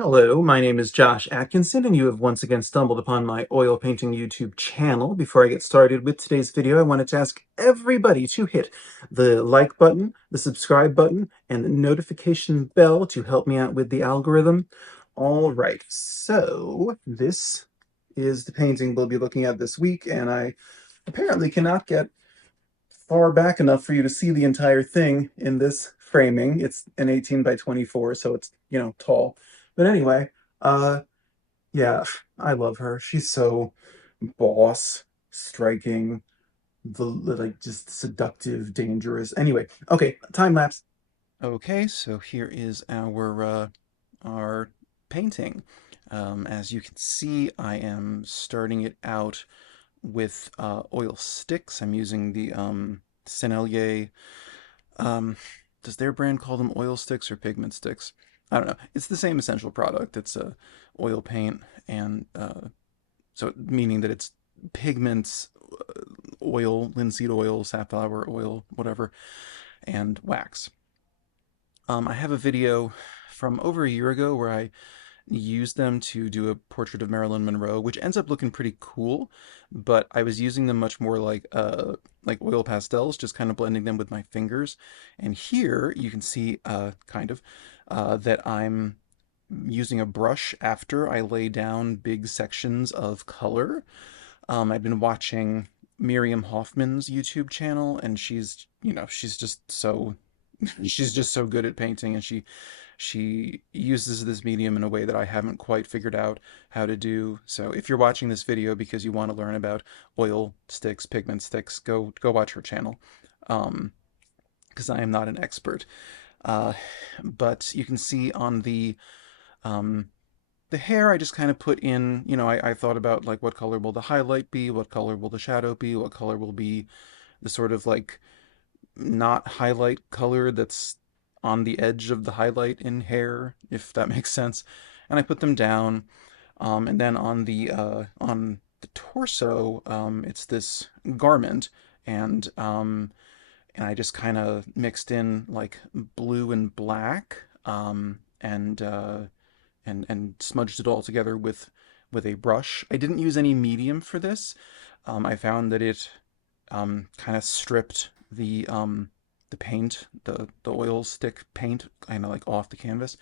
Hello, my name is Josh Atkinson, and you have once again stumbled upon my oil painting YouTube channel. Before I get started with today's video, I wanted to ask everybody to hit the like button, the subscribe button, and the notification bell to help me out with the algorithm. All right, so this is the painting we'll be looking at this week, and I apparently cannot get far back enough for you to see the entire thing in this framing. It's an 18 by 24, so it's, tall. But anyway, uh, yeah, I love her. She's so boss, striking, like just seductive, dangerous. Anyway, okay, time lapse. Okay, so here is our painting. As you can see, I am starting it out with oil sticks. I'm using the Sennelier. Um, does their brand call them oil sticks or pigment sticks? I don't know. It's the same essential product. It's a oil paint, and so meaning that it's pigments, oil, linseed oil, safflower oil, whatever, and wax. I have a video from over a year ago where I used them to do a portrait of Marilyn Monroe, which ends up looking pretty cool, but I was using them much more like oil pastels, just kind of blending them with my fingers. And here you can see that I'm using a brush after I lay down big sections of color. I've been watching Miriam Hoffman's YouTube channel, and she's just so she's just so good at painting, and she uses this medium in a way that I haven't quite figured out how to do. So if you're watching this video because you want to learn about oil sticks, pigment sticks, go watch her channel. Because I am not an expert. Uh, but you can see on um, the hair, I just kind of put in, I thought about like what color will the highlight be, what color will the shadow be, what color will be the sort of like not highlight color that's on the edge of the highlight in hair, if that makes sense. And I put them down. And then on the torso, it's this garment, and and I just kind of mixed in like blue and black, and smudged it all together with a brush. I didn't use any medium for this. I found that it kind of stripped the paint, the oil stick paint, kind of like off the canvas.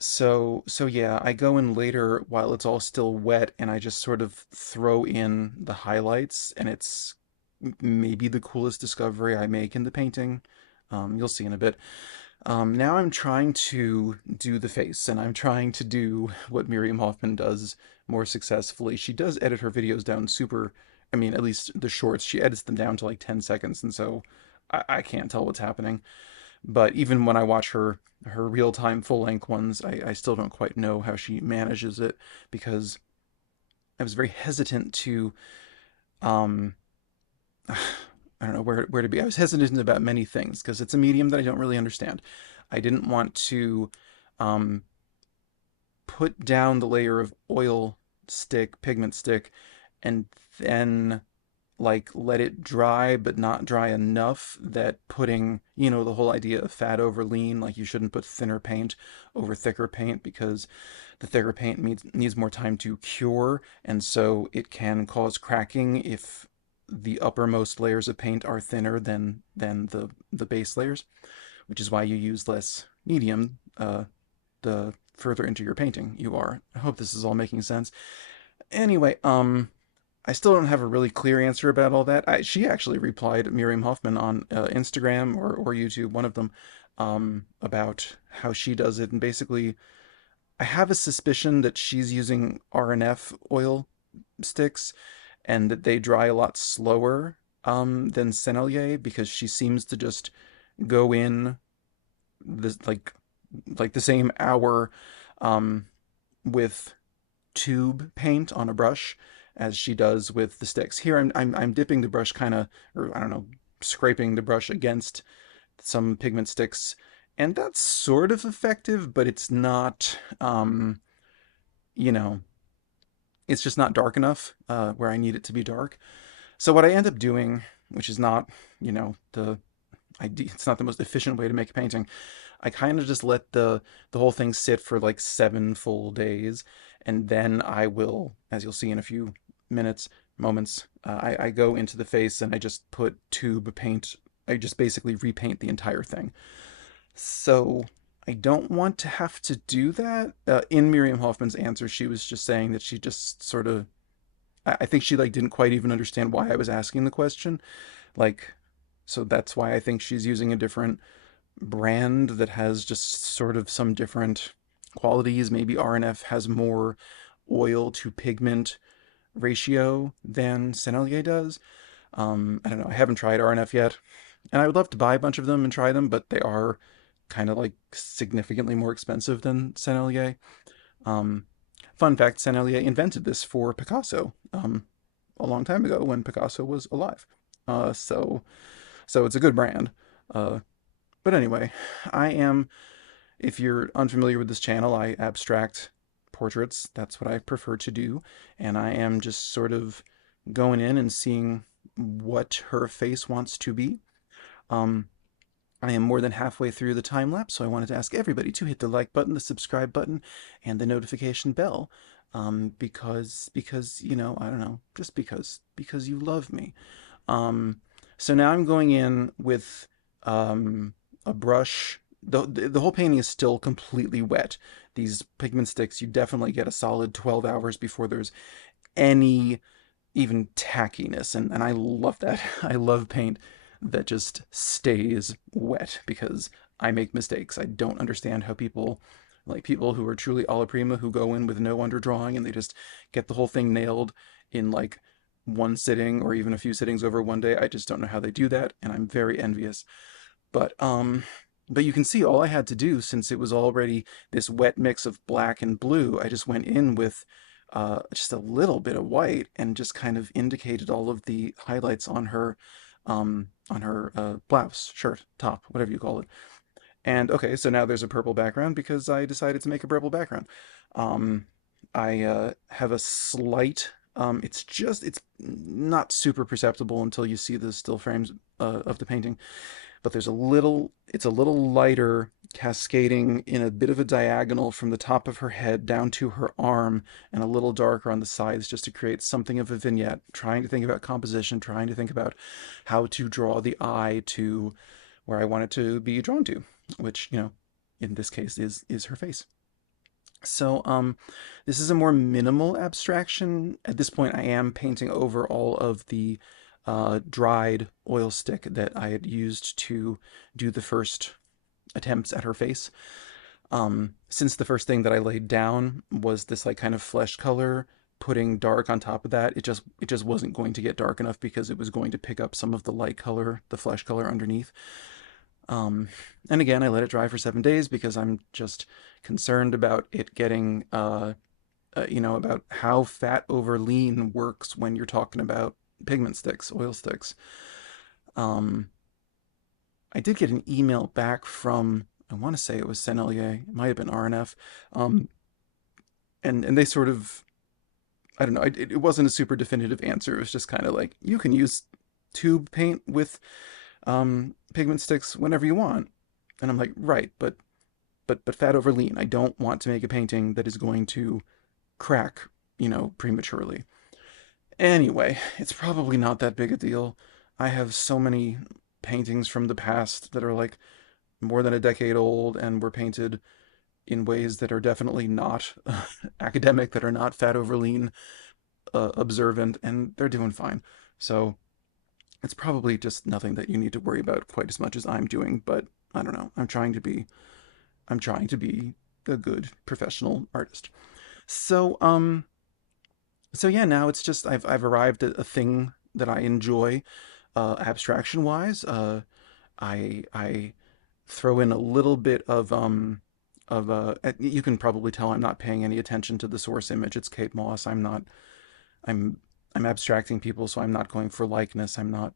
So yeah, I go in later while it's all still wet, and I just sort of throw in the highlights, and it's maybe the coolest discovery I make in the painting. You'll see in a bit. Now I'm trying to do the face, and I'm trying to do what Miriam Hoffman does more successfully. She does edit her videos down super, I mean, at least the shorts, she edits them down to like 10 seconds, and so I can't tell what's happening. But even when I watch her real-time full-length ones, I still don't quite know how she manages it, because I was very hesitant to um I don't know where to be. I was hesitant about many things because it's a medium that I don't really understand. I didn't want to um, put down the layer of oil stick, pigment stick, and then like let it dry but not dry enough that putting, the whole idea of fat over lean, like you shouldn't put thinner paint over thicker paint because the thicker paint needs more time to cure, and so it can cause cracking if the uppermost layers of paint are thinner than the base layers, which is why you use less medium the further into your painting you are. I hope this is all making sense. Anyway, I still don't have a really clear answer about all that. She actually replied, Miriam Hoffman, on Instagram or YouTube, one of them, about how she does it. And basically, I have a suspicion that she's using RNF oil sticks, and that they dry a lot slower than Sennelier, because she seems to just go in this like the same hour um, with tube paint on a brush as she does with the sticks. Here I'm dipping the brush kind of, or I don't know, scraping the brush against some pigment sticks, and that's sort of effective, but it's not, you know, it's just not dark enough where I need it to be dark. So what I end up doing, which is not, the it's not the most efficient way to make a painting. I kind of just let the whole thing sit for like 7 full days, and then I will, as you'll see in a few moments, I go into the face and I just put tube paint. I just basically repaint the entire thing. So I don't want to have to do that. In Miriam Hoffman's answer, she was just saying that she just sort of, I think she like didn't quite even understand why I was asking the question. Like, so that's why I think she's using a different brand that has just sort of some different qualities. Maybe RNF has more oil to pigment ratio than Sennelier does. I don't know. I haven't tried RNF yet, and I would love to buy a bunch of them and try them, but they are kind of like significantly more expensive than Sennelier. Um, Fun fact: Sennelier invented this for Picasso a long time ago when Picasso was alive. Uh, so so it's a good brand. Uh, but anyway, I am, if you're unfamiliar with this channel, I abstract portraits. That's what I prefer to do. And I am just sort of going in and seeing what her face wants to be. Um, I am more than halfway through the time lapse, so I wanted to ask everybody to hit the like button, the subscribe button, and the notification bell. Because, I don't know, just because you love me. Um, so now I'm going in with a brush. The whole painting is still completely wet. These pigment sticks, you definitely get a solid 12 hours before there's any even tackiness, and I love that. I love paint that just stays wet because I make mistakes. I don't understand how people who are truly alla prima, who go in with no underdrawing and they just get the whole thing nailed in like one sitting or even a few sittings over one day. I just don't know how they do that, and I'm very envious. But but you can see all I had to do, since it was already this wet mix of black and blue, I just went in with just a little bit of white and just kind of indicated all of the highlights on her blouse, shirt, top, whatever you call it. And okay, so now there's a purple background because I decided to make a purple background. Um, I have a slight, it's not super perceptible until you see the still frames of the painting, but it's a little lighter, cascading in a bit of a diagonal from the top of her head down to her arm, and a little darker on the sides, just to create something of a vignette, trying to think about composition, trying to think about how to draw the eye to where I want it to be drawn to, which, in this case is her face. So, this is a more minimal abstraction. At this point, I am painting over all of the dried oil stick that I had used to do the first attempts at her face. Since the first thing that I laid down was this like kind of flesh color, putting dark on top of that, it just wasn't going to get dark enough because it was going to pick up some of the light color, the flesh color underneath. Um, and again, I let it dry for 7 days because I'm just concerned about it getting, about how fat over lean works when you're talking about pigment sticks, oil sticks. Um, I did get an email back from, I want to say it was Sennelier, it might have been RNF, um, and they sort of, I don't know, it wasn't a super definitive answer. It was just kind of like, you can use tube paint with pigment sticks whenever you want. And I'm like, right, but fat over lean. I don't want to make a painting that is going to crack, prematurely. Anyway, it's probably not that big a deal. I have so many paintings from the past that are like more than a decade old and were painted in ways that are definitely not academic, that are not fat over lean observant, and they're doing fine. So it's probably just nothing that you need to worry about quite as much as I'm doing, but I don't know. I'm trying to be a good professional artist. So so yeah, now it's just I've arrived at a thing that I enjoy abstraction wise. I throw in a little bit of you can probably tell I'm not paying any attention to the source image. It's Kate Moss. I'm I'm abstracting people, so I'm not going for likeness. I'm not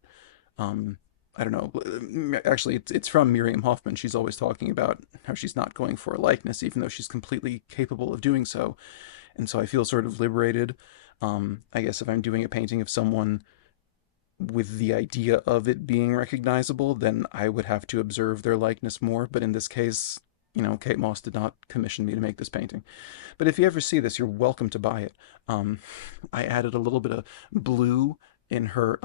um I don't know. Actually, it's from Miriam Hoffman. She's always talking about how she's not going for a likeness, even though she's completely capable of doing so. And so I feel sort of liberated. I guess if I'm doing a painting of someone with the idea of it being recognizable, then I would have to observe their likeness more. But in this case, Kate Moss did not commission me to make this painting. But if you ever see this, you're welcome to buy it. Um, I added a little bit of blue in her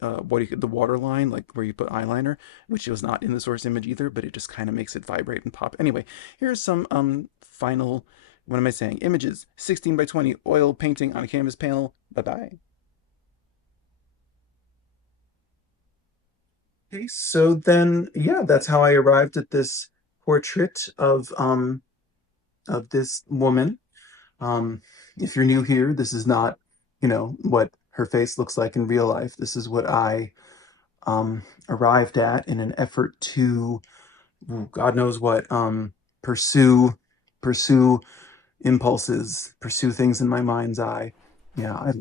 what do you the water line, like where you put eyeliner, which was not in the source image either, but it just kind of makes it vibrate and pop. Anyway, here's some final, what am I saying, images. 16 by 20 oil painting on a canvas panel. Bye bye. Okay, so then yeah, that's how I arrived at this portrait of this woman. If you're new here, this is not, what her face looks like in real life. This is what I arrived at in an effort to, God knows what, pursue impulses, pursue things in my mind's eye. Yeah, I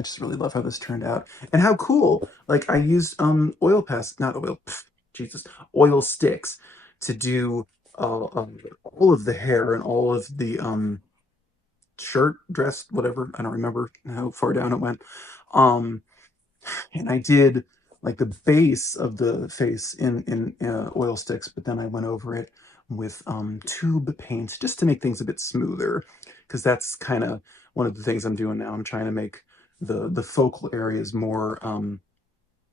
just really love how this turned out. And how cool. Like I used not oil, Jesus, oil sticks to do all of the hair and all of the shirt, dress, whatever. I don't remember how far down it went. Um and I did like the base of the face in oil sticks, but then I went over it with tube paint just to make things a bit smoother, because that's kind of one of the things I'm doing now. I'm trying to make the focal areas more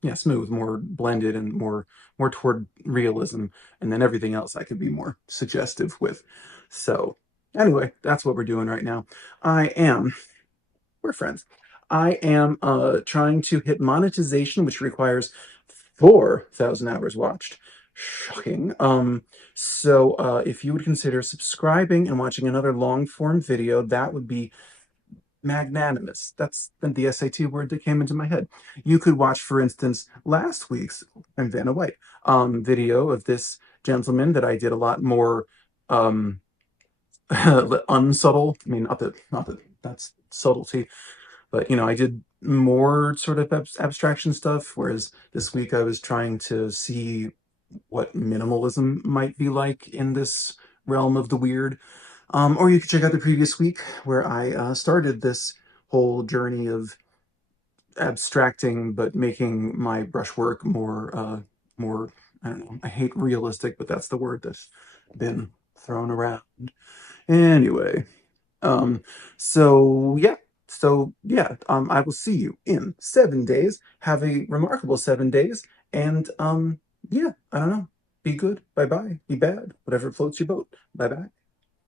yeah, smooth, more blended, and more toward realism, and then everything else I could be more suggestive with. So anyway, that's what we're doing right now. I am we're friends. I am trying to hit monetization, which requires 4,000 hours watched. Shocking. So if you would consider subscribing and watching another long form video, that would be magnanimous. That's the SAT word that came into my head. You could watch, for instance, last week's I'm Vanna White video of this gentleman that I did a lot more unsubtle. I mean, not that that's subtlety, but I did more sort of abstraction stuff, whereas this week I was trying to see what minimalism might be like in this realm of the weird. Or you could check out the previous week where I started this whole journey of abstracting, but making my brushwork more, I don't know, I hate realistic, but that's the word that's been thrown around. Anyway, um, I will see you in 7 days. Have a remarkable 7 days, and yeah, I don't know. Be good. Bye bye. Be bad. Whatever floats your boat. Bye bye.